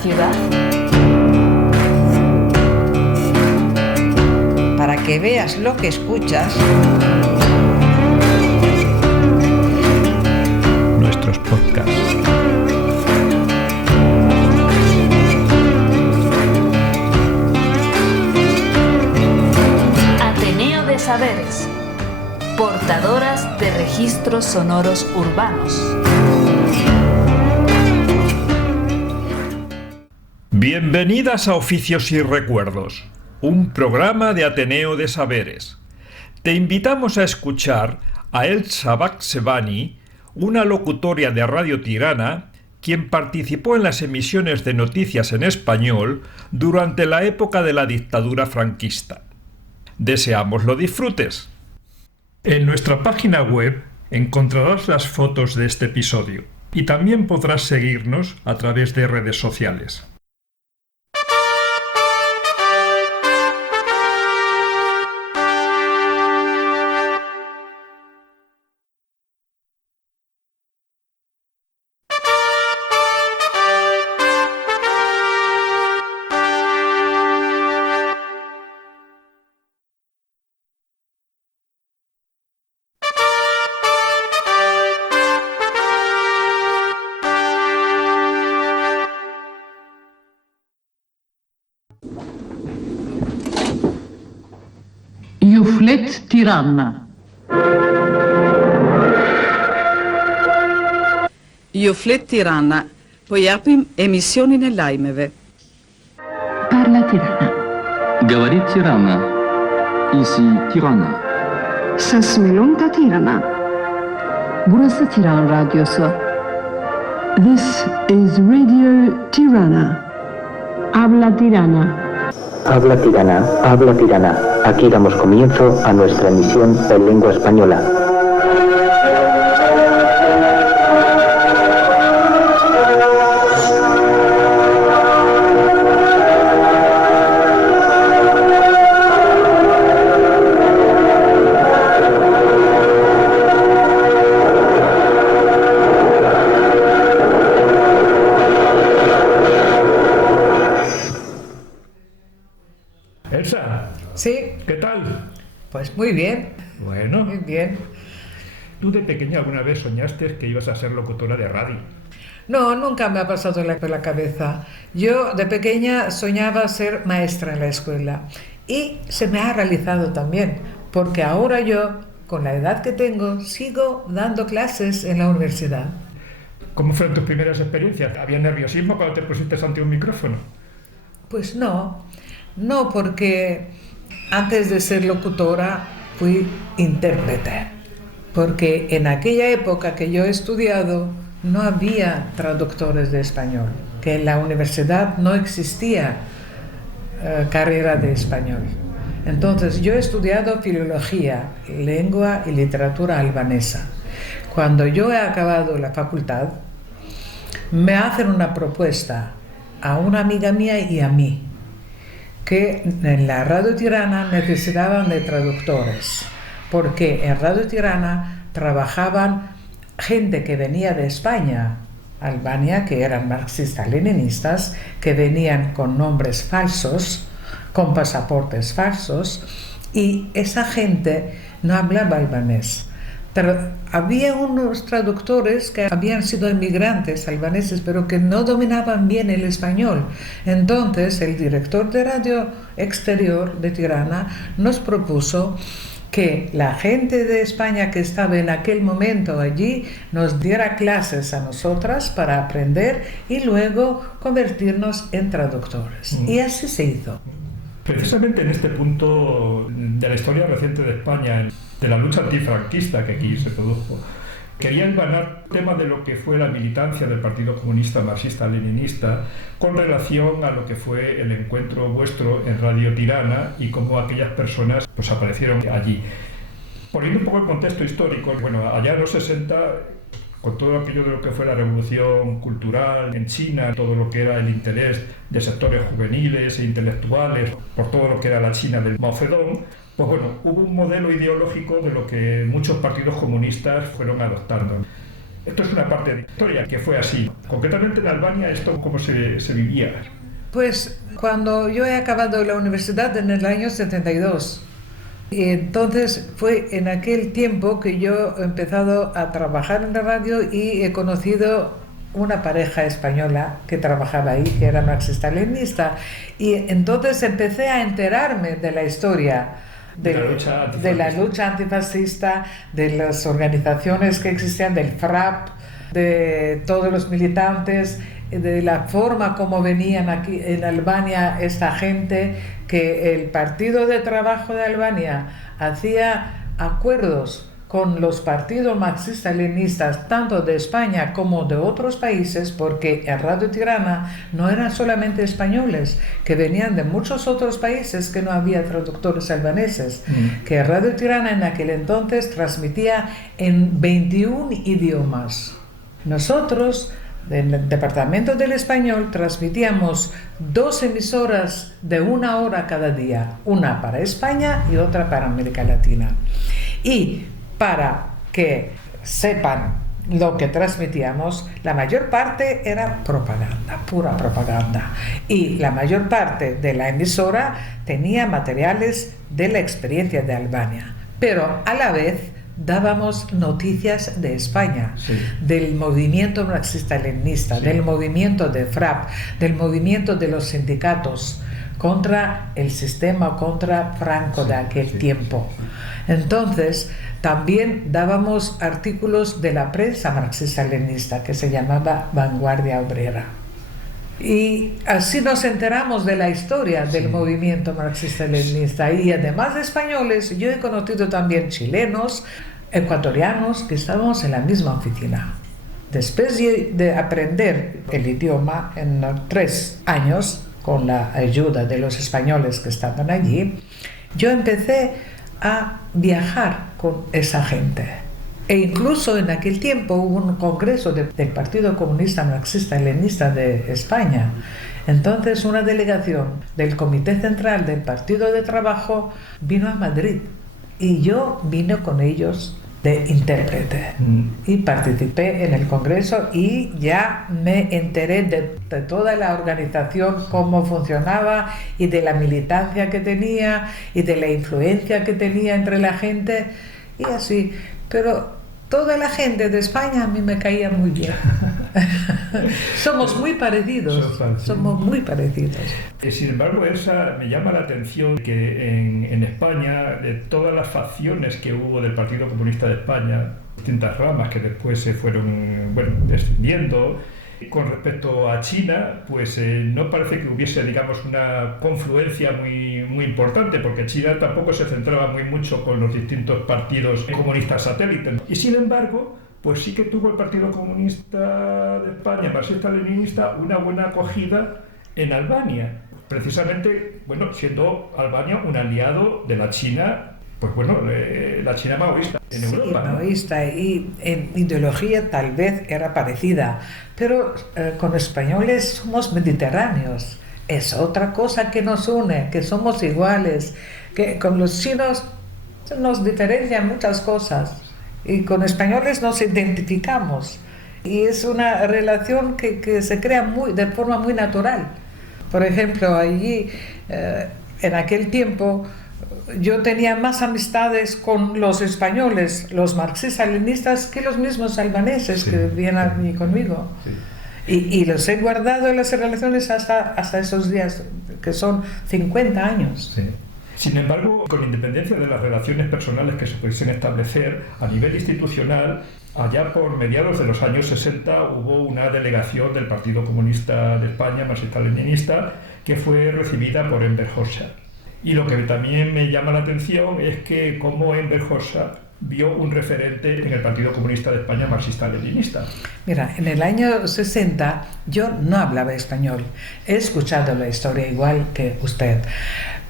ciudad. Para que veas lo que escuchas. Nuestros podcasts. Ateneo de Saberes. Portadoras de registros sonoros urbanos. Bienvenidas a Oficios y Recuerdos, un programa de Ateneo de Saberes. Te invitamos a escuchar a Elsa Baksevani, una locutora de Radio Tirana, quien participó en las emisiones de noticias en español durante la época de la dictadura franquista. Deseamos lo disfrutes. En nuestra página web encontrarás las fotos de este episodio y también podrás seguirnos a través de redes sociales. Juflet Tirana. Juflet Tirana, поярпим емисиони на лаймеве. Parla Tirana. Говорит Тирана. Ici Tirana. Sesmelunta Tirana. Burası Tiran Radyosu. This is Radio Tirana. Habla Tirana. Habla Tirana, habla Tirana. Aquí damos comienzo a nuestra emisión en lengua española. Elsa, Sí, ¿qué tal? pues muy bien, Bueno, muy bien. ¿tú de pequeña alguna vez soñaste que ibas a ser locutora de radio? No, nunca me ha pasado por la cabeza. Yo de pequeña soñaba ser maestra en la escuela y se me ha realizado también, porque ahora yo, con la edad que tengo, sigo dando clases en la universidad. ¿Cómo fueron tus primeras experiencias? ¿Había nerviosismo cuando te pusiste ante un micrófono? Pues no, porque antes de ser locutora fui intérprete, porque en aquella época que yo he estudiado no había traductores de español, que en la universidad no existía carrera de español. Entonces yo he estudiado filología, lengua y literatura albanesa. Cuando yo he acabado la facultad, me hacen una propuesta a una amiga mía y a mí, que en la Radio Tirana necesitaban de traductores, porque en Radio Tirana trabajaban gente que venía de España, Albania, que eran marxistas-leninistas, que venían con nombres falsos, con pasaportes falsos, y esa gente no hablaba albanés. Pero había unos traductores que habían sido inmigrantes albaneses, pero que no dominaban bien el español. Entonces, el director de Radio Exterior de Tirana nos propuso que la gente de España que estaba en aquel momento allí nos diera clases a nosotras para aprender y luego convertirnos en traductores. Y así se hizo. Precisamente en este punto de la historia reciente de España, de la lucha antifranquista que aquí se produjo, querían ganar tema de lo que fue la militancia del Partido Comunista Marxista-Leninista con relación a lo que fue el encuentro vuestro en Radio Tirana y cómo aquellas personas pues aparecieron allí. Poniendo un poco el contexto histórico, bueno, allá en los 60, con todo aquello de lo que fue la revolución cultural en China, todo lo que era el interés de sectores juveniles e intelectuales por todo lo que era la China del Mao Zedong, pues bueno, hubo un modelo ideológico de lo que muchos partidos comunistas fueron adoptando. Esto es una parte de la historia que fue así. Concretamente en Albania, ¿esto cómo se vivía? Pues cuando yo he acabado la universidad en el año 72, y entonces fue en aquel tiempo que yo he empezado a trabajar en la radio y he conocido una pareja española que trabajaba ahí, que era marxista-leninista, y entonces empecé a enterarme de la historia de la lucha antifascista, de las organizaciones que existían, del FRAP, de todos los militantes, de la forma como venían aquí en Albania esta gente, que el Partido de Trabajo de Albania hacía acuerdos con los partidos marxistas-leninistas, tanto de España como de otros países, porque en Radio Tirana no eran solamente españoles, que venían de muchos otros países que no había traductores albaneses, que Radio Tirana en aquel entonces transmitía en 21 idiomas. Nosotros, en el Departamento del Español, transmitíamos 2 emisoras de 1 hora cada día, una para España y otra para América Latina. Y para que sepan lo que transmitíamos, la mayor parte era propaganda, pura propaganda. Y la mayor parte de la emisora tenía materiales de la experiencia de Albania. Pero a la vez dábamos noticias de España, del movimiento marxista-leninista, del movimiento de FRAP, del movimiento de los sindicatos contra el sistema, contra Franco de aquel tiempo. Entonces, también dábamos artículos de la prensa marxista-leninista que se llamaba Vanguardia Obrera. Y así nos enteramos de la historia del movimiento marxista-leninista. Y además de españoles, yo he conocido también chilenos, ecuatorianos, que estábamos en la misma oficina. Después de aprender el idioma en 3 años, con la ayuda de los españoles que estaban allí, yo empecé a viajar con esa gente. E incluso en aquel tiempo hubo un congreso del Partido Comunista Marxista-Leninista de España. Entonces una delegación del Comité Central del Partido de Trabajo vino a Madrid y yo vine con ellos de intérprete y participé en el congreso y ya me enteré de toda la organización, cómo funcionaba y de la militancia que tenía y de la influencia que tenía entre la gente y así. Pero toda la gente de España a mí me caía muy bien. Somos muy parecidos. Somos muy parecidos. Sin embargo, me llama la atención que en España, de todas las facciones que hubo del Partido Comunista de España, distintas ramas que después se fueron descendiendo, con respecto a China, pues no parece que hubiese, digamos, una confluencia muy importante, porque China tampoco se centraba muy mucho con los distintos partidos comunistas satélites. Y sin embargo, pues sí que tuvo el Partido Comunista de España, marxista-leninista, una buena acogida en Albania. Precisamente, siendo Albania un aliado de la China, la China maoísta en Europa. Sí, maoísta, y en ideología tal vez era parecida, pero con españoles somos mediterráneos. Es otra cosa que nos une, que somos iguales, que con los chinos nos diferencian muchas cosas y con españoles nos identificamos y es una relación que se crea de forma muy natural. Por ejemplo, allí en aquel tiempo yo tenía más amistades con los españoles, los marxistas-leninistas, que los mismos albaneses que vivían allí conmigo. Y los he guardado en las relaciones hasta esos días, que son 50 años. Sí. Sin embargo, con independencia de las relaciones personales que se pudiesen establecer a nivel institucional, allá por mediados de los años 60 hubo una delegación del Partido Comunista de España, marxista-leninista, que fue recibida por Enver Hoxha. Y lo que también me llama la atención es que cómo Enver Hoxha vio un referente en el Partido Comunista de España marxista-leninista. Mira, en el año 60 yo no hablaba español. He escuchado la historia igual que usted,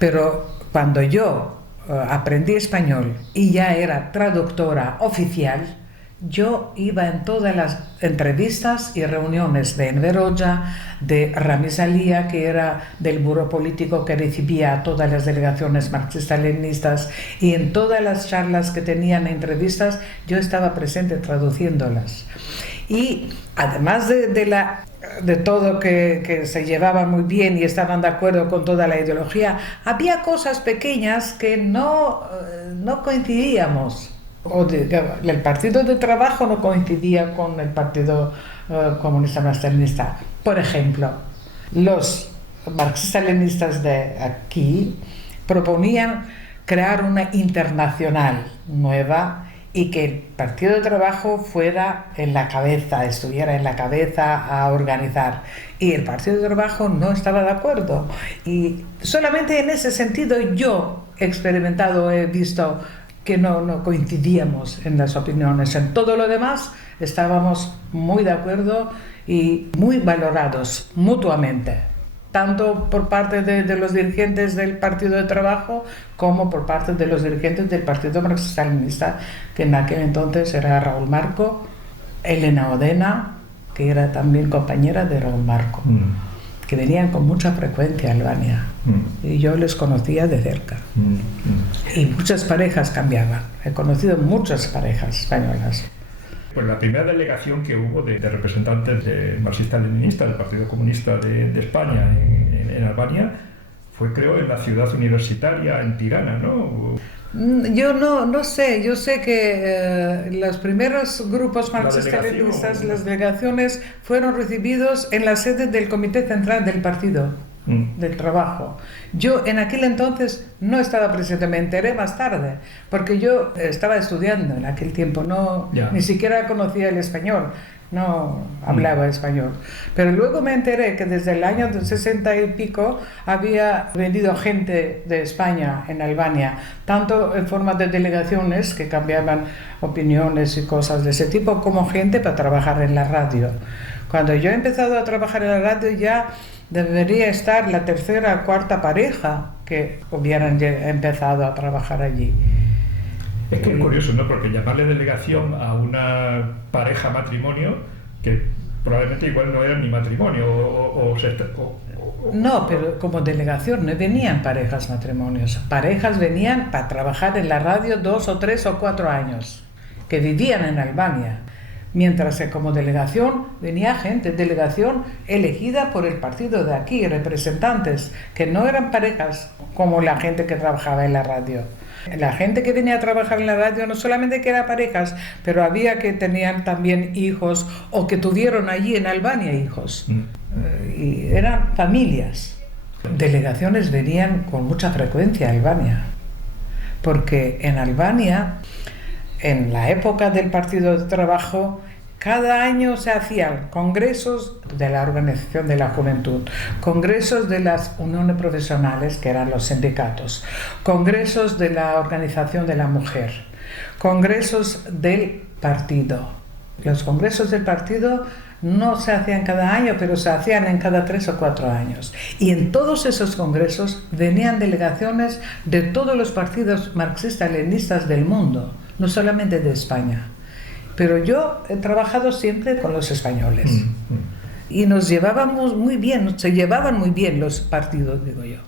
pero cuando yo aprendí español y ya era traductora oficial, yo iba en todas las entrevistas y reuniones de Enver Hoxha, de Ramiz Alia, que era del Buró Político que recibía a todas las delegaciones marxistas-leninistas, y en todas las charlas que tenían entrevistas yo estaba presente traduciéndolas. Y además de todo que se llevaba muy bien y estaban de acuerdo con toda la ideología, había cosas pequeñas que no coincidíamos. El Partido de Trabajo no coincidía con el Partido Comunista Marxista-Leninista. Por ejemplo, los marxistas-leninistas de aquí proponían crear una internacional nueva y que el Partido de Trabajo fuera en la cabeza, estuviera en la cabeza a organizar. Y el Partido de Trabajo no estaba de acuerdo. Y solamente en ese sentido yo he experimentado, he visto que no coincidíamos en las opiniones. En todo lo demás estábamos muy de acuerdo y muy valorados mutuamente, tanto por parte de los dirigentes del Partido de Trabajo como por parte de los dirigentes del Partido Marxista-Leninista, que en aquel entonces era Raúl Marco, Elena Odena, que era también compañera de Raúl Marco, que venían con mucha frecuencia a Albania, y yo les conocía de cerca. Y muchas parejas cambiaban. He conocido muchas parejas españolas. Pues la primera delegación que hubo de representantes marxistas-leninistas del Partido Comunista de España en Albania fue, creo, en la ciudad universitaria, en Tirana, ¿no? Yo no sé, yo sé que los primeros grupos marxistas-leninistas, las delegaciones, fueron recibidos en la sede del Comité Central del Partido del Trabajo. Yo en aquel entonces no estaba presente, me enteré más tarde, porque yo estaba estudiando en aquel tiempo, ni siquiera conocía el español, no hablaba español. Pero luego me enteré que desde el año 60 y pico había venido gente de España en Albania, tanto en forma de delegaciones que cambiaban opiniones y cosas de ese tipo, como gente para trabajar en la radio. Cuando yo he empezado a trabajar en la radio ya debería estar la tercera o cuarta pareja que hubieran empezado a trabajar allí. Es que es curioso, ¿no? Porque llamarle delegación a una pareja matrimonio, que probablemente igual no era ni matrimonio, No, pero como delegación no venían parejas matrimonios. Parejas venían para trabajar en la radio 2 o 3 o 4 años, que vivían en Albania. Mientras que como delegación venía gente, delegación elegida por el partido de aquí, representantes, que no eran parejas como la gente que trabajaba en la radio. La gente que venía a trabajar en la radio no solamente que eran parejas, pero había que tenían también hijos o que tuvieron allí en Albania hijos. Y eran familias. Delegaciones venían con mucha frecuencia a Albania, porque en Albania, en la época del Partido de Trabajo, cada año se hacían congresos de la Organización de la Juventud, congresos de las uniones profesionales, que eran los sindicatos, congresos de la Organización de la Mujer, congresos del partido. Los congresos del partido no se hacían cada año, pero se hacían en cada 3 o 4 años. Y en todos esos congresos venían delegaciones de todos los partidos marxistas-leninistas del mundo, no solamente de España. Pero yo he trabajado siempre con los españoles. Y nos llevábamos muy bien, se llevaban muy bien los partidos, digo yo.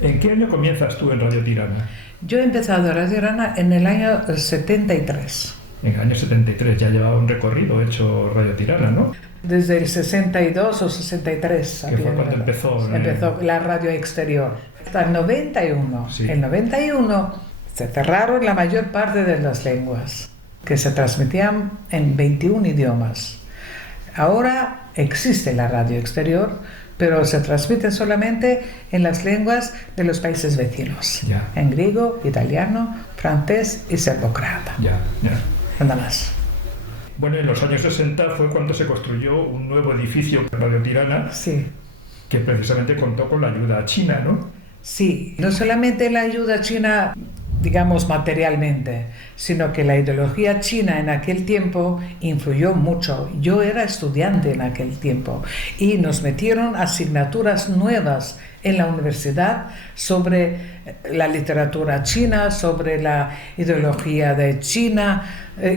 ¿En qué año comienzas tú en Radio Tirana? Yo he empezado en Radio Tirana en el año 73. En el año 73 ya llevaba un recorrido hecho Radio Tirana, ¿no? Desde el 62 o 63. Que fue cuando empezó la radio exterior. Hasta el 91. Sí. En el 91 se cerraron la mayor parte de las lenguas, que se transmitían en 21 idiomas. Ahora existe la radio exterior, pero se transmite solamente en las lenguas de los países vecinos. En griego, italiano, francés y serbocroata. Nada más. Bueno, en los años 60 fue cuando se construyó un nuevo edificio en Radio Tirana, que precisamente contó con la ayuda china, ¿no? Sí, no solamente la ayuda china, digamos, materialmente, sino que la ideología china en aquel tiempo influyó mucho. Yo era estudiante en aquel tiempo y nos metieron asignaturas nuevas en la universidad sobre la literatura china, sobre la ideología de China,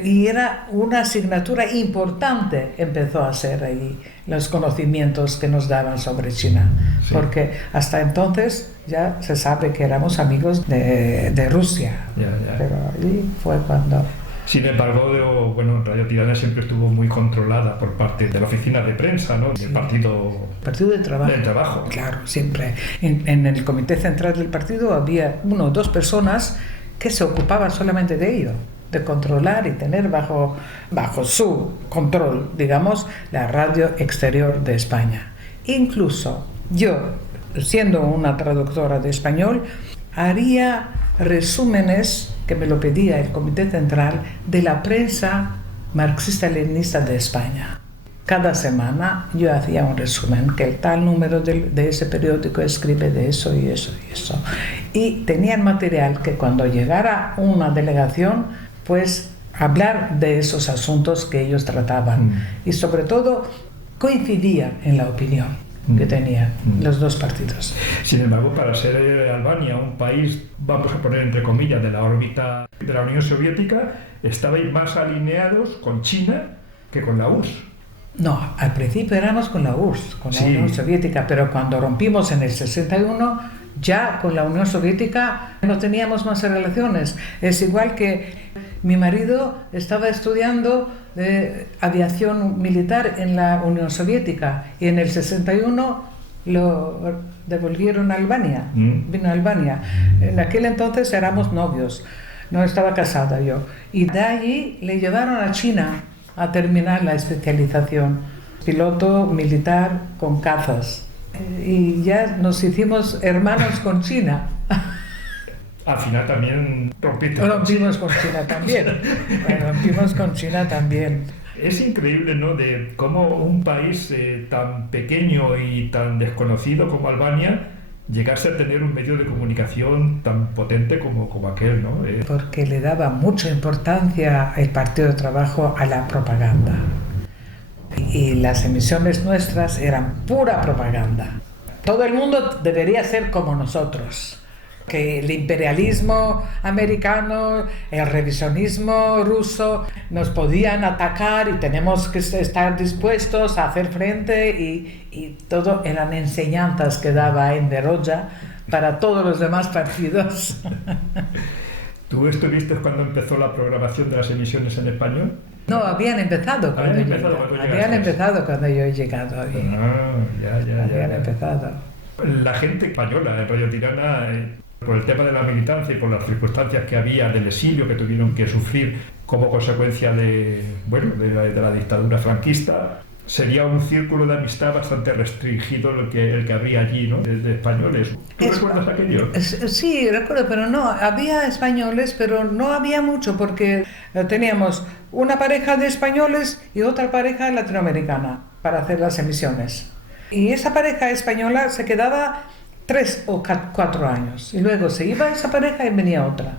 y era una asignatura importante, empezó a ser ahí los conocimientos que nos daban sobre China, Sí. porque hasta entonces ya se sabe que éramos amigos de Rusia, Ya. pero ahí fue cuando... Sin embargo, bueno, Radio Tirana siempre estuvo muy controlada por parte de la oficina de prensa, ¿no? Del partido Partido del Trabajo. del Trabajo. Claro, siempre. En el comité central del partido había 1 o 2 personas que se ocupaban solamente de ello, de controlar y tener bajo su control, digamos, la radio exterior de España. Incluso yo, siendo una traductora de español, haría resúmenes, que me lo pedía el comité central, de la prensa marxista-leninista de España. Cada semana yo hacía un resumen, que el tal número de ese periódico escribe de eso y eso y eso. Y tenían material que cuando llegara una delegación, pues hablar de esos asuntos que ellos trataban. Y sobre todo coincidían en la opinión que tenían los dos partidos. Sin embargo, para ser Albania un país, vamos a poner entre comillas, de la órbita de la Unión Soviética, estabais más alineados con China que con la URSS. No, al principio éramos con la URSS, con la Sí. Unión Soviética, pero cuando rompimos en el 61, ya con la Unión Soviética no teníamos más relaciones. Es igual que mi marido estaba estudiando aviación militar en la Unión Soviética y en el 61 lo devolvieron a Albania, vino a Albania. En aquel entonces éramos novios, no estaba casada yo. Y de allí le llevaron a China a terminar la especialización, piloto militar con cazas. Y ya nos hicimos hermanos con China. Al final también Rompimos con China también. Rompimos con China también. Es increíble, ¿no?, de cómo un país tan pequeño y tan desconocido como Albania llegase a tener un medio de comunicación tan potente como aquel, ¿no? Porque le daba mucha importancia el Partido de Trabajo a la propaganda. Y las emisiones nuestras eran pura propaganda. Todo el mundo debería ser como nosotros. Que el imperialismo americano, el revisionismo ruso nos podían atacar y tenemos que estar dispuestos a hacer frente y todo eran enseñanzas que daba Enver Hoxha para todos los demás partidos. ¿Tú estuviste cuando empezó la programación de las emisiones en español? No, habían empezado cuando yo he llegado. Habían empezado. La gente española en Radio Tirana, por el tema de la militancia y por las circunstancias que había del exilio que tuvieron que sufrir como consecuencia de la dictadura franquista, sería un círculo de amistad bastante restringido el que había allí, ¿no?, de españoles. ¿Tú recuerdas aquello? Sí, recuerdo, pero no, había españoles, pero no había mucho, porque teníamos una pareja de españoles y otra pareja latinoamericana para hacer las emisiones. Y esa pareja española se quedaba 3 o 4 años, y luego se iba esa pareja y venía otra.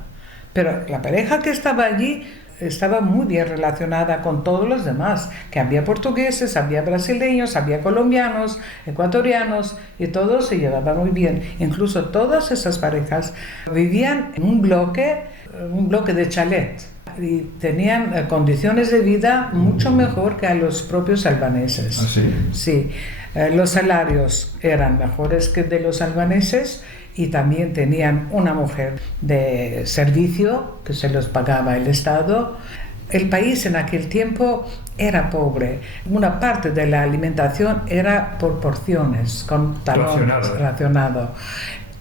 Pero la pareja que estaba allí estaba muy bien relacionada con todos los demás, que había portugueses, había brasileños, había colombianos, ecuatorianos, y todos se llevaban muy bien. Incluso todas esas parejas vivían en un bloque de chalet, y tenían condiciones de vida mucho mejor que a los propios albaneses. ¿Ah, sí? Sí, los salarios eran mejores que de los albaneses, y también tenían una mujer de servicio que se los pagaba el Estado. El país en aquel tiempo era pobre. Una parte de la alimentación era por porciones, con talones, racionado.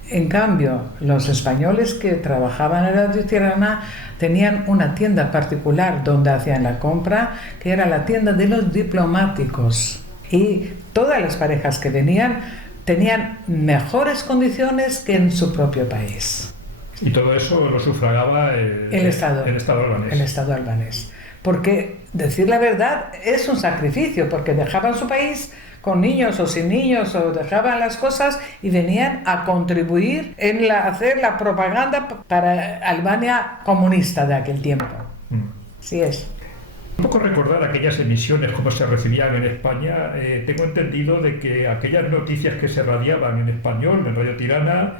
En cambio, los españoles que trabajaban en Radio Tirana tenían una tienda particular donde hacían la compra, que era la tienda de los diplomáticos. Y todas las parejas que venían tenían mejores condiciones que en su propio país. Y todo eso lo sufragaba el Estado albanés. El Estado albanés. Porque, decir la verdad, es un sacrificio, porque dejaban su país con niños o sin niños, o dejaban las cosas y venían a contribuir en hacer la propaganda para Albania comunista de aquel tiempo. Sí es. Un poco recordar aquellas emisiones, cómo se recibían en España. Tengo entendido de que aquellas noticias que se radiaban en español, en Radio Tirana,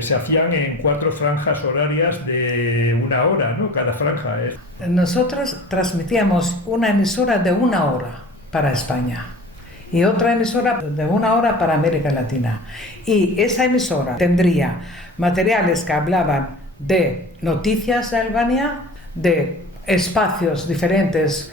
se hacían en 4 franjas horarias de 1 hora, ¿no? Cada franja. Nosotros transmitíamos una emisora de 1 hora para España y otra emisora de 1 hora para América Latina. Y esa emisora tendría materiales que hablaban de noticias de Albania, de espacios diferentes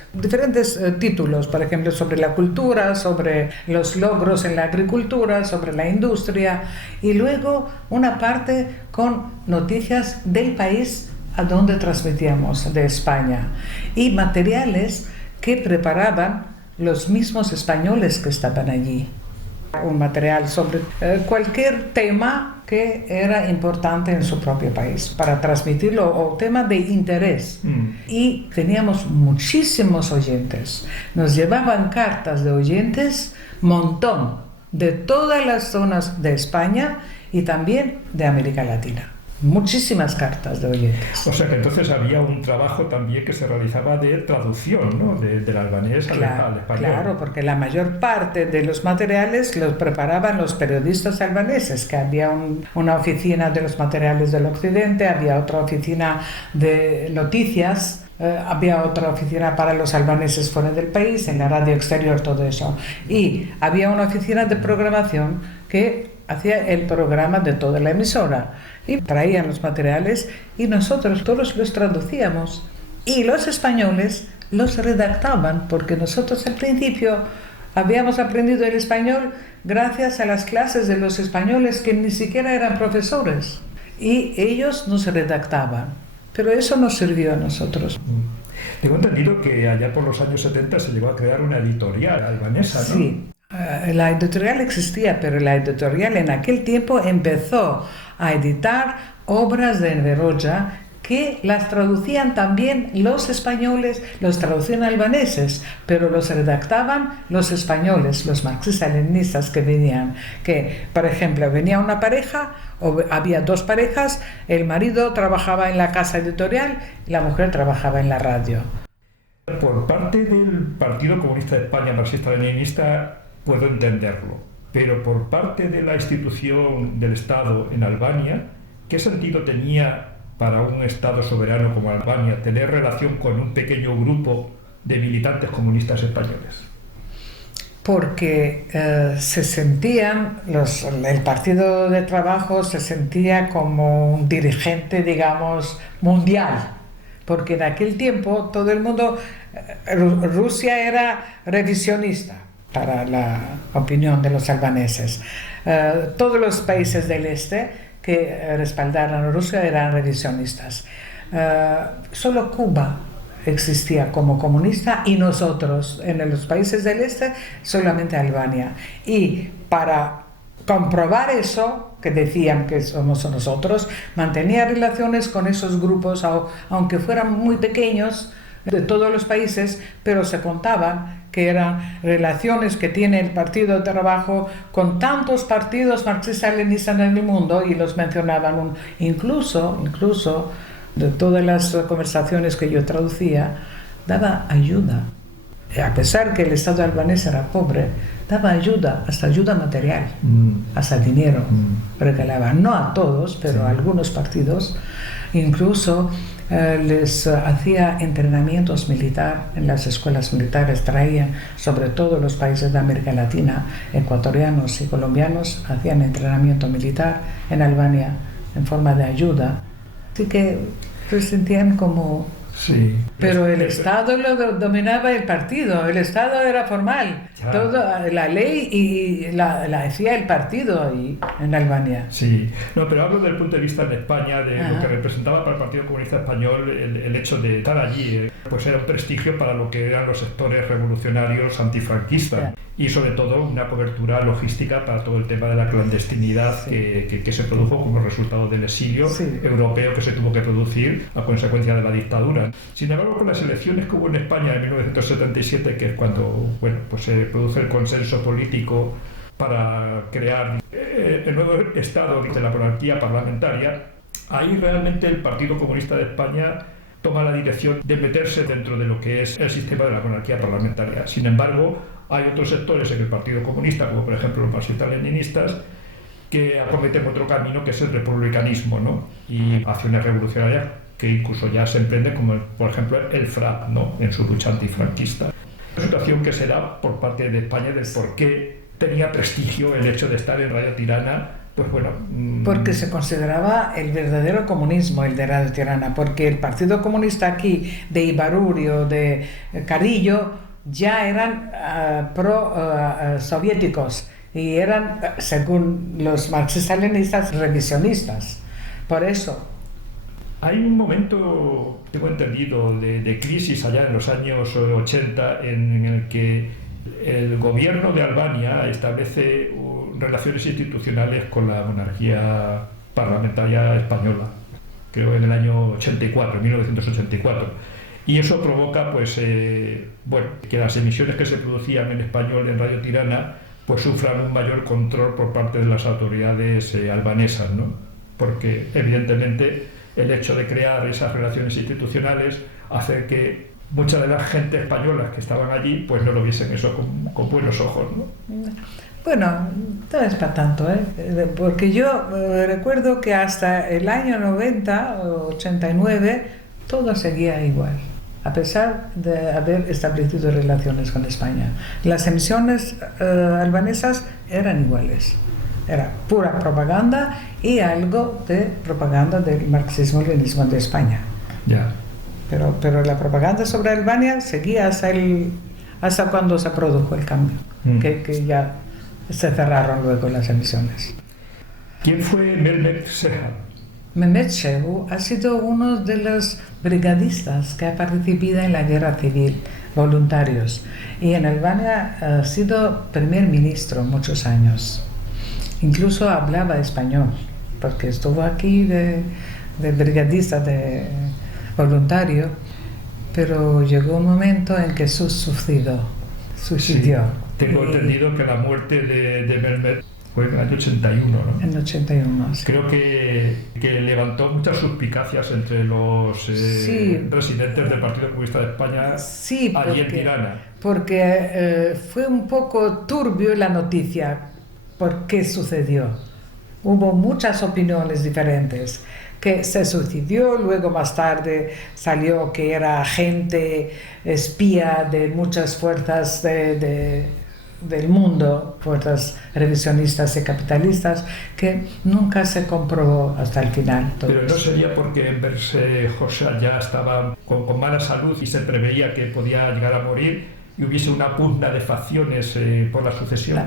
títulos, por ejemplo, sobre la cultura, sobre los logros en la agricultura, sobre la industria, y luego una parte con noticias del país a donde transmitíamos, de España, y materiales que preparaban los mismos españoles que estaban allí. Un material sobre cualquier tema que era importante en su propio país, para transmitirlo, o tema de interés. Y teníamos muchísimos oyentes. Nos llevaban cartas de oyentes, montón, de todas las zonas de España y también de América Latina. Muchísimas cartas de oyentes. O sea que entonces había un trabajo también que se realizaba de traducción, ¿no? Del albanés al español. Claro, porque la mayor parte de los materiales los preparaban los periodistas albaneses, que había una oficina de los materiales del occidente, había otra oficina de noticias, había otra oficina para los albaneses fuera del país, en la radio exterior, todo eso. Y había una oficina de programación que hacía el programa de toda la emisora y traían los materiales y nosotros todos los traducíamos y los españoles los redactaban, porque nosotros al principio habíamos aprendido el español gracias a las clases de los españoles que ni siquiera eran profesores, y ellos nos redactaban, pero eso nos sirvió a nosotros. Tengo entendido que allá por los años 70 se llegó a crear una editorial albanesa, ¿no? Sí. La editorial existía, pero la editorial en aquel tiempo empezó a editar obras de Enver Hoxha que las traducían también los españoles, los traducían albaneses, pero los redactaban los españoles, los marxistas-leninistas que venían. Que, por ejemplo, venía una pareja, o había 2 parejas, el marido trabajaba en la casa editorial y la mujer trabajaba en la radio. Por parte del Partido Comunista de España, marxista-leninista, puedo entenderlo, pero por parte de la institución del Estado en Albania, ¿qué sentido tenía para un Estado soberano como Albania tener relación con un pequeño grupo de militantes comunistas españoles? Porque se sentían, el Partido de Trabajo se sentía como un dirigente, digamos, mundial, porque en aquel tiempo todo el mundo, Rusia era revisionista para la opinión de los albaneses. Todos los países del este que respaldaron a Rusia eran revisionistas. Solo Cuba existía como comunista y nosotros, en los países del este, solamente Albania. Y para comprobar eso, que decían que somos nosotros, mantenía relaciones con esos grupos, aunque fueran muy pequeños, de todos los países, pero se contaban que eran relaciones que tiene el Partido de Trabajo con tantos partidos marxistas-leninistas en el mundo, y los mencionaban. Incluso de todas las conversaciones que yo traducía, daba ayuda. A pesar que el Estado albanés era pobre, daba ayuda, hasta ayuda material, hasta dinero, regalaban, no a todos, pero a algunos partidos. Incluso les hacía entrenamientos militar en las escuelas militares, traían, sobre todo los países de América Latina, ecuatorianos y colombianos, hacían entrenamiento militar en Albania en forma de ayuda. Así que se sentían como... Sí. Pero el Estado lo dominaba el partido, el Estado era formal, toda la ley y la hacía el partido ahí en Albania. Sí, no, pero hablo desde el punto de vista de España, de lo que representaba para el Partido Comunista Español el hecho de estar allí, pues era un prestigio para lo que eran los sectores revolucionarios antifranquistas y sobre todo una cobertura logística para todo el tema de la clandestinidad que se produjo como resultado del exilio europeo que se tuvo que producir a consecuencia de la dictadura. Sin embargo, con las elecciones que hubo en España en 1977, que es cuando pues se produce el consenso político para crear el nuevo Estado de la monarquía parlamentaria, ahí realmente el Partido Comunista de España toma la dirección de meterse dentro de lo que es el sistema de la monarquía parlamentaria. Sin embargo, hay otros sectores en el Partido Comunista, como por ejemplo los marxistas-leninistas, que acometen otro camino, que es el republicanismo, ¿no? Y acciones revolucionarias que incluso ya se emprenden, como por ejemplo el FRAP, ¿no? En su lucha antifranquista. Una situación que se da por parte de España del por qué tenía prestigio el hecho de estar en Radio Tirana. Pues bueno, porque se consideraba el verdadero comunismo el de Radio Tirana, porque el Partido Comunista aquí de Ibaruri, de Carrillo, ya eran pro-soviéticos y eran, según los marxistas-leninistas, revisionistas. Por eso. Hay un momento, tengo entendido, de crisis allá en los años 80 en el que el gobierno de Albania establece relaciones institucionales con la monarquía parlamentaria española, creo en el año 84, 1984. Y eso provoca pues, que las emisiones que se producían en español en Radio Tirana pues sufran un mayor control por parte de las autoridades albanesas, ¿no? Porque evidentemente el hecho de crear esas relaciones institucionales hace que mucha de la gente española que estaban allí pues no lo viesen eso con buenos ojos, ¿no? Bueno, no es para tanto, porque yo recuerdo que hasta el año 90 o 89 todo seguía igual, a pesar de haber establecido relaciones con España. Las emisiones albanesas eran iguales. Era pura propaganda y algo de propaganda del marxismo-leninismo de España. Ya. Pero la propaganda sobre Albania seguía hasta cuando se produjo el cambio, que ya se cerraron luego las emisiones. ¿Quién fue Mehmet Seha? Mehmet Shehu ha sido uno de los brigadistas que ha participado en la guerra civil, voluntarios, y en Albania ha sido primer ministro muchos años. Incluso hablaba español, porque estuvo aquí de brigadista, de voluntario, pero llegó un momento en que suicidó. Sí, tengo entendido que la muerte de Mehmet fue en el año 81, ¿no? En el 81, sí. Creo que levantó muchas suspicacias entre los residentes del Partido Comunista de España allí en Tirana. Porque fue un poco turbio la noticia, por qué sucedió. Hubo muchas opiniones diferentes. Que se suicidó, luego más tarde salió que era agente espía de muchas fuerzas del mundo, fuerzas revisionistas y capitalistas, que nunca se comprobó hasta el final. Pero no sería porque Enver Hoxha ya estaba con mala salud y se preveía que podía llegar a morir y hubiese una pugna de facciones por la sucesión.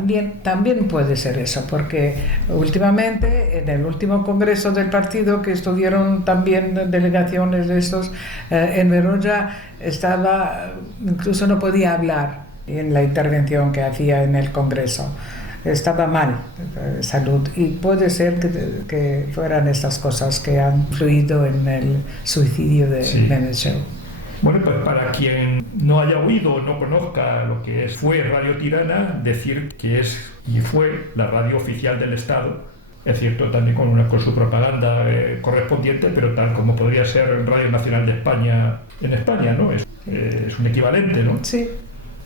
También puede ser eso, porque últimamente en el último congreso del partido, que estuvieron también delegaciones de estos, Enver Hoxha estaba, incluso no podía hablar en la intervención que hacía en el congreso. Estaba mal de salud, y puede ser que fueran estas cosas que han influido en el suicidio de Mehmet Shehu. Bueno, pues para quien no haya oído o no conozca lo que fue Radio Tirana, decir que es y fue la radio oficial del Estado, es cierto, también con su propaganda correspondiente, pero tal como podría ser Radio Nacional de España en España, ¿no? Es un equivalente, ¿no? Sí,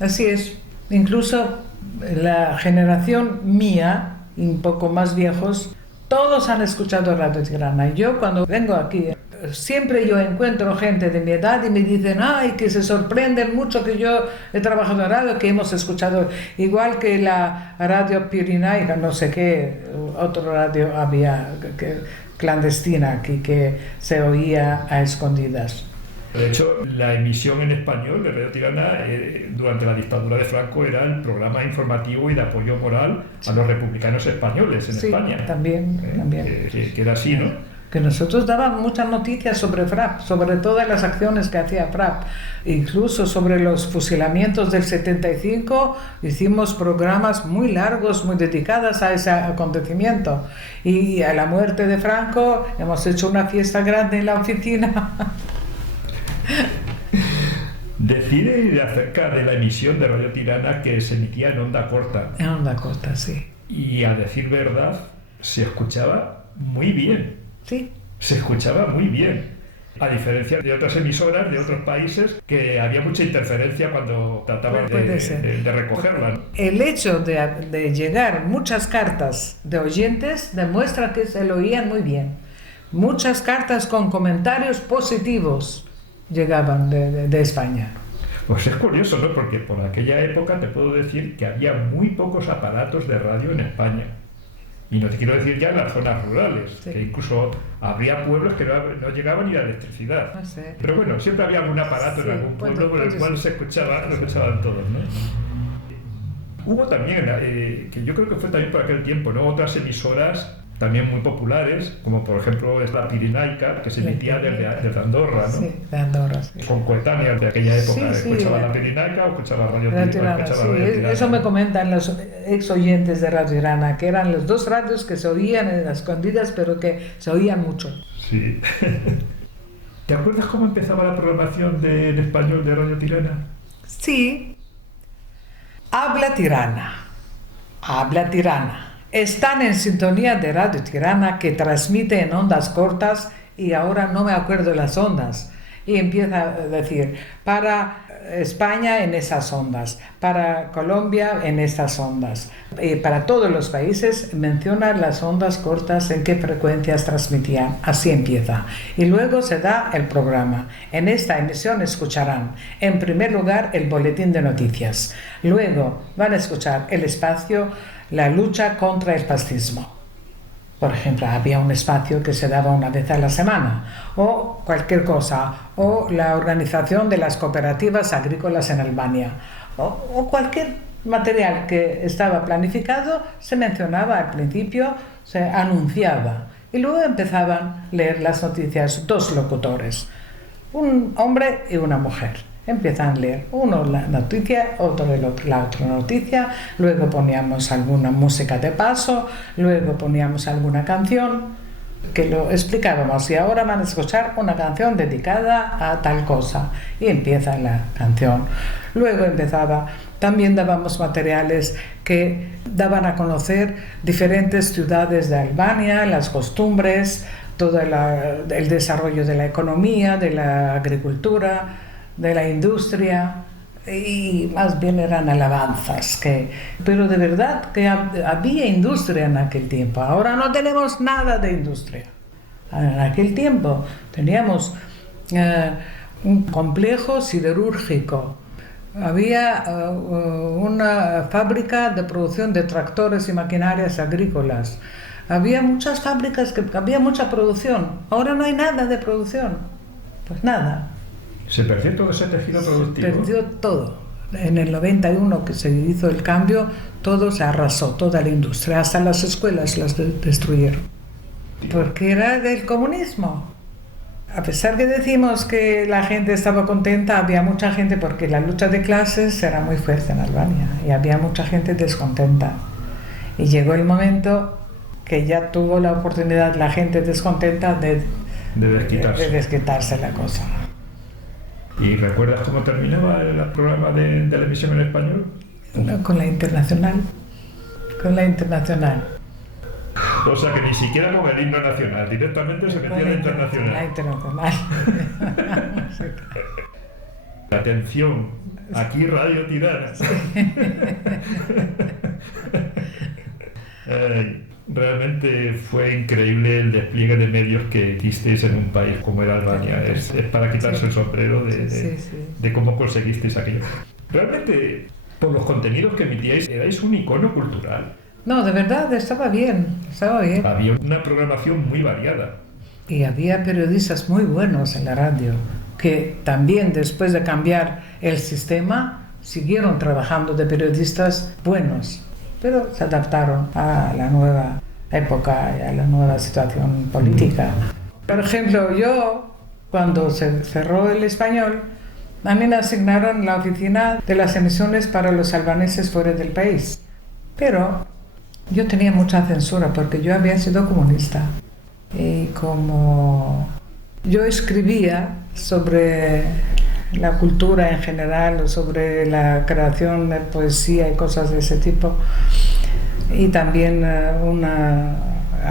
así es. Incluso la generación mía, un poco más viejos, todos han escuchado Radio Tirana. Yo cuando vengo aquí, siempre yo encuentro gente de mi edad y me dicen, ay, que se sorprenden mucho que yo he trabajado en radio, que hemos escuchado, igual que la radio Pirinaica, no sé qué, otro radio había clandestina aquí que se oía a escondidas. De hecho, la emisión en español de Radio Tirana durante la dictadura de Franco era el programa informativo y de apoyo moral a los republicanos españoles en España. También. Que era así, ¿no? Que nosotros dábamos muchas noticias sobre FRAP, sobre todas las acciones que hacía FRAP, incluso sobre los fusilamientos del 75, hicimos programas muy largos, muy dedicados a ese acontecimiento, y a la muerte de Franco hemos hecho una fiesta grande en la oficina. Decir acerca de la emisión de Radio Tirana que se emitía en onda corta. En onda corta, sí. Y a decir verdad, se escuchaba muy bien. Sí. Se escuchaba muy bien. A diferencia de otras emisoras de otros países que había mucha interferencia cuando trataban de recogerla. El hecho de llegar muchas cartas de oyentes demuestra que se lo oían muy bien. Muchas cartas con comentarios positivos llegaban de España. Pues es curioso, ¿no? Porque por aquella época te puedo decir que había muy pocos aparatos de radio en España. Y no te quiero decir ya en las zonas rurales, sí, que incluso habría pueblos que no llegaban ni a electricidad. No sé. Pero bueno, siempre había algún aparato, sí, en algún pueblo por el cual se escuchaban todos, ¿no? Hubo también, que yo creo que fue también por aquel tiempo, ¿no? Otras emisoras también muy populares, como por ejemplo es la Pirenaica, que se emitía desde Andorra, ¿no? Sí, de Andorra, sí. Con coetáneas de aquella época, sí, escuchaba la Pirenaica o escuchaba Radio Tirana. Eso me comentan los ex oyentes de Radio Tirana, que eran los dos radios que se oían en las escondidas, pero que se oían mucho. Sí. ¿Te acuerdas cómo empezaba la programación en español de Radio Tirana? Sí. Habla Tirana. Habla Tirana. Están en sintonía de Radio Tirana, que transmite en ondas cortas, y ahora no me acuerdo las ondas. Y empieza a decir, para España en esas ondas, para Colombia en estas ondas. Para todos los países menciona las ondas cortas, en qué frecuencias transmitían. Así empieza. Y luego se da el programa. En esta emisión escucharán, en primer lugar, el boletín de noticias. Luego van a escuchar el espacio La lucha contra el fascismo. Por ejemplo, había un espacio que se daba una vez a la semana, o cualquier cosa, o la organización de las cooperativas agrícolas en Albania, o cualquier material que estaba planificado, se mencionaba al principio, se anunciaba, y luego empezaban a leer las noticias dos locutores, un hombre y una mujer. Empiezan a leer uno la noticia, otro la otra noticia, luego poníamos alguna música de paso, luego poníamos alguna canción que lo explicábamos, y ahora van a escuchar una canción dedicada a tal cosa, y empieza la canción. Luego también dábamos materiales que daban a conocer diferentes ciudades de Albania, las costumbres, todo el desarrollo de la economía, de la agricultura, de la industria, y más bien eran alabanzas, pero de verdad que había industria en aquel tiempo. Ahora no tenemos nada de industria. En aquel tiempo teníamos un complejo siderúrgico, había una fábrica de producción de tractores y maquinarias agrícolas, había muchas fábricas, había mucha producción. Ahora no hay nada de producción, pues nada. ¿Se perdió todo ese tejido productivo? Se perdió todo. En el 91, que se hizo el cambio, todo se arrasó, toda la industria, hasta las escuelas las destruyeron. Porque era del comunismo. A pesar que decimos que la gente estaba contenta, había mucha gente, porque la lucha de clases era muy fuerte en Albania, y había mucha gente descontenta. Y llegó el momento que ya tuvo la oportunidad la gente descontenta de desquitarse la cosa. ¿Y recuerdas cómo terminaba el programa de la emisión en español? Con la Internacional. Con la Internacional. O sea que ni siquiera con el himno nacional, directamente se metía en la Internacional. La Internacional. Atención, aquí Radio Tirana. Sí. Realmente fue increíble el despliegue de medios que hicisteis en un país como era Albania. Es para quitarse el sombrero de cómo conseguisteis aquello. Realmente, por los contenidos que emitíais, erais un icono cultural. No, de verdad, estaba bien. Había una programación muy variada. Y había periodistas muy buenos en la radio, que también después de cambiar el sistema, siguieron trabajando de periodistas buenos, pero se adaptaron a la nueva época y a la nueva situación política. Por ejemplo, yo, cuando se cerró el español, a mí me asignaron la oficina de las emisiones para los albaneses fuera del país. Pero yo tenía mucha censura porque yo había sido comunista. Y como yo escribía sobre la cultura en general, sobre la creación de poesía y cosas de ese tipo, y también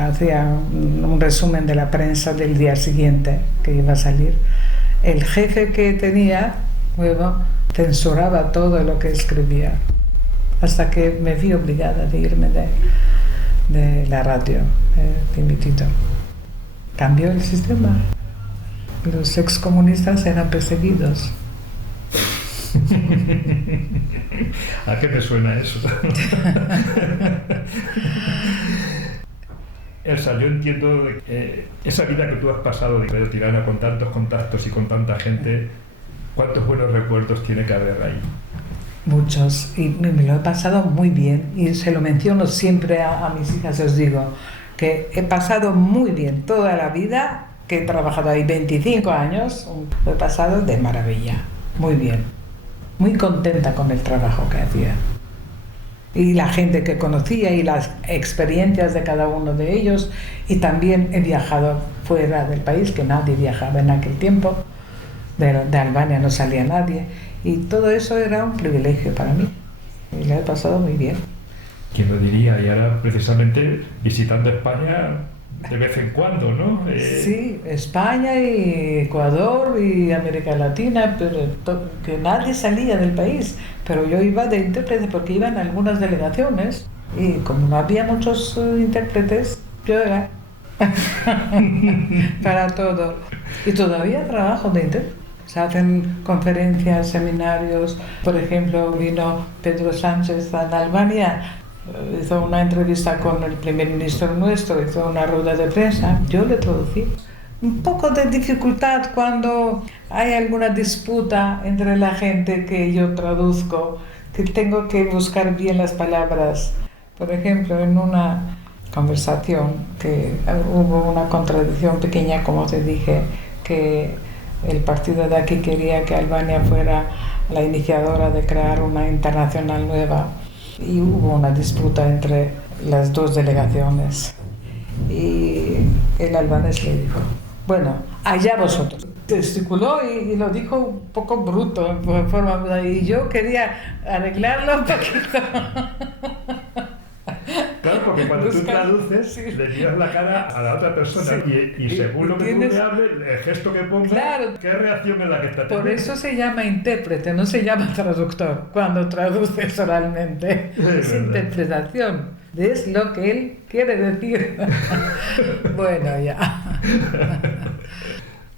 hacía un resumen de la prensa del día siguiente que iba a salir. El jefe que tenía, bueno, censuraba todo lo que escribía, hasta que me vi obligada de irme de la radio, Limitito. Cambió el sistema. Los excomunistas eran perseguidos. ¿A qué me suena eso? Elsa, yo entiendo esa vida que tú has pasado de Radio Tirana con tantos contactos y con tanta gente, ¿cuántos buenos recuerdos tiene que haber ahí? Muchos, y me lo he pasado muy bien, y se lo menciono siempre a mis hijas, os digo, que he pasado muy bien toda la vida, que he trabajado ahí 25 años, lo he pasado de maravilla, muy bien, muy contenta con el trabajo que hacía. Y la gente que conocía y las experiencias de cada uno de ellos, y también he viajado fuera del país, que nadie viajaba en aquel tiempo, de Albania no salía nadie, y todo eso era un privilegio para mí, y lo he pasado muy bien. ¿Quién lo diría? Y ahora precisamente visitando España de vez en cuando, ¿no? Sí, España y Ecuador y América Latina, pero que nadie salía del país. Pero yo iba de intérprete porque iba en algunas delegaciones y como no había muchos intérpretes, yo era para todo. Y todavía trabajo de intérprete. Se hacen conferencias, seminarios. Por ejemplo, vino Pedro Sánchez a Albania, hizo una entrevista con el primer ministro nuestro, hizo una rueda de prensa, yo le traducí. Un poco de dificultad cuando hay alguna disputa entre la gente que yo traduzco, que tengo que buscar bien las palabras. Por ejemplo, en una conversación que hubo una contradicción pequeña, como te dije, que el partido de aquí quería que Albania fuera la iniciadora de crear una internacional nueva. Y hubo una disputa entre las dos delegaciones y el albanés le dijo, bueno, allá vosotros. Gesticuló y lo dijo un poco bruto, y yo quería arreglarlo un poquito. Claro, porque cuando tú traduces, sí, le miras la cara a la otra persona, sí, y según lo que tú le hables, el gesto que pongas, claro, ¿qué reacción es la que está teniendo? Por eso se llama intérprete, no se llama traductor, cuando traduces oralmente. Es interpretación, es lo que él quiere decir. Bueno, ya.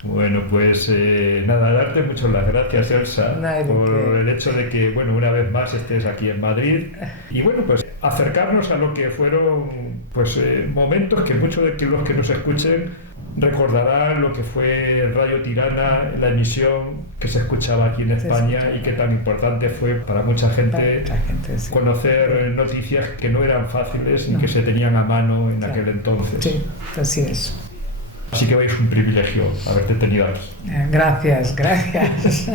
Bueno, pues nada, darte muchas las gracias, Elsa, por el hecho de que, bueno, una vez más estés aquí en Madrid y, bueno, pues acercarnos a lo que fueron, pues, momentos que muchos de los que nos escuchen recordarán lo que fue Radio Tirana, la emisión que se escuchaba aquí en España y que tan importante fue para mucha gente, sí, conocer noticias que no eran fáciles y que se tenían a mano en aquel entonces. Sí, así es. Así que es un privilegio haberte tenido aquí. Gracias, gracias.